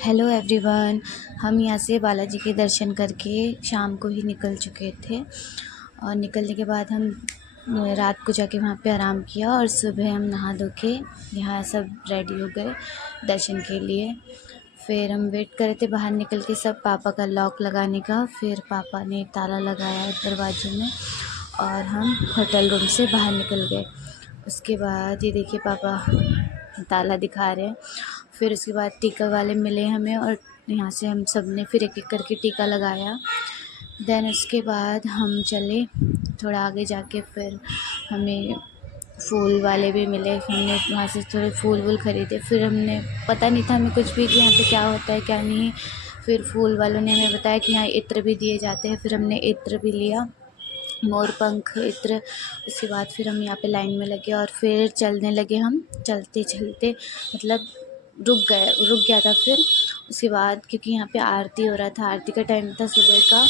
Hello everyone. हम यहाँ से बालाजी के दर्शन करके शाम को ही निकल चुके थे और निकलने के बाद हम रात को जाके वहाँ पे आराम किया और सुबह हम नहा धो के यहाँ सब रेडी हो गए दर्शन के लिए। फिर हम वेट कर रहे थे बाहर निकल के सब पापा का लॉक लगाने का। फिर पापा ने ताला लगाया दरवाजे में और हम होटल रूम से बाहर निकल गए। उसके बाद ये देखिए पापा ताला दिखा रहे हैं। फिर उसके बाद टीका वाले मिले हमें और यहाँ से हम सब ने फिर एक-एक करके टीका लगाया। देन उसके बाद हम चले थोड़ा आगे जाके, फिर हमें फूल वाले भी मिले। हमने वहाँ से थोड़े फूल वूल ख़रीदे। फिर हमने पता नहीं था हमें कुछ भी कि यहाँ पे क्या होता है क्या नहीं। फिर फूल वालों ने हमें बताया कि यहाँ इत्र भी दिए जाते हैं। फिर हमने इत्र भी लिया, मोर पंख इत्र। उसके बाद फिर हम यहाँ पे लाइन में लगे और फिर चलने लगे। हम चलते चलते मतलब रुक गया था। फिर उसके बाद क्योंकि यहाँ पे आरती हो रहा था, आरती का टाइम था सुबह का,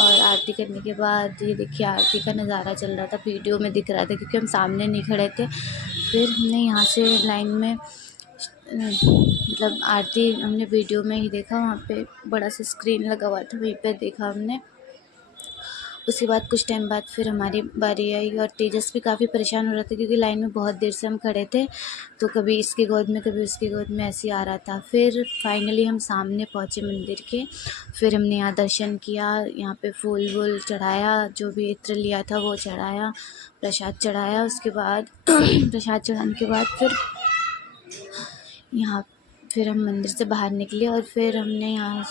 और आरती करने के बाद ये देखिए आरती का नज़ारा चल रहा था, वीडियो में दिख रहा था क्योंकि हम सामने नहीं खड़े थे। फिर हमने यहाँ से लाइन में मतलब आरती हमने वीडियो में ही देखा, वहाँ पे बड़ा सा स्क्रीन लगा हुआ था, वहीं पे देखा हमने। उसके बाद कुछ टाइम बाद फिर हमारी बारी आई और तेजस भी काफ़ी परेशान हो रहा था क्योंकि लाइन में बहुत देर से हम खड़े थे, तो कभी इसकी गोद में कभी उसकी गोद में ऐसे ही आ रहा था। फिर फाइनली हम सामने पहुँचे मंदिर के। फिर हमने यहाँ दर्शन किया, यहाँ पे फूल वूल चढ़ाया, जो भी इत्र लिया था वो चढ़ाया, प्रसाद चढ़ाया। उसके बाद प्रसाद चढ़ाने के बाद फिर हम मंदिर से बाहर निकले और फिर हमने यहाँ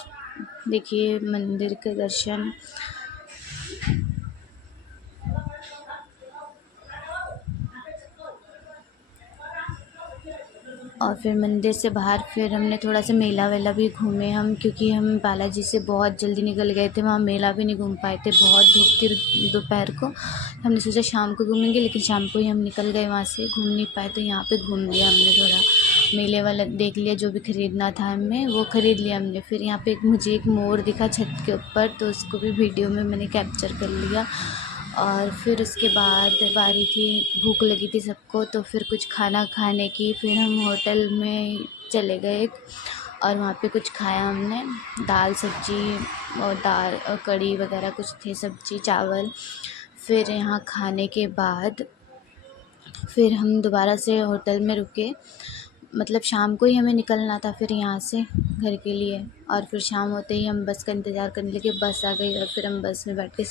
देखिए मंदिर के दर्शन। और फिर मंदिर से बाहर फिर हमने थोड़ा सा मेला वेला भी घूमे हम, क्योंकि हम बालाजी से बहुत जल्दी निकल गए थे, वहाँ मेला भी नहीं घूम पाए थे, बहुत धूप थी दोपहर को। हमने सोचा शाम को घूमेंगे, लेकिन शाम को ही हम निकल गए वहाँ से, घूम नहीं पाए। तो यहाँ पे घूम लिया हमने, थोड़ा मेले वाला देख लिया, जो भी ख़रीदना था हमें वो ख़रीद लिया हमने। फिर यहाँ पे मुझे एक मोर दिखा छत के ऊपर, तो उसको भी वीडियो में मैंने कैप्चर कर लिया। और फिर उसके बाद बारी थी, भूख लगी थी सबको, तो फिर कुछ खाना खाने की। फिर हम होटल में चले गए और वहाँ पे कुछ खाया हमने, दाल सब्ज़ी और कढ़ी वगैरह कुछ थे, सब्ज़ी चावल। फिर यहाँ खाने के बाद फिर हम दोबारा से होटल में रुके, मतलब शाम को ही हमें निकलना था फिर यहाँ से घर के लिए। और फिर शाम होते ही हम बस का इंतज़ार करने लगे, बस आ गई और फिर हम बस में बैठ के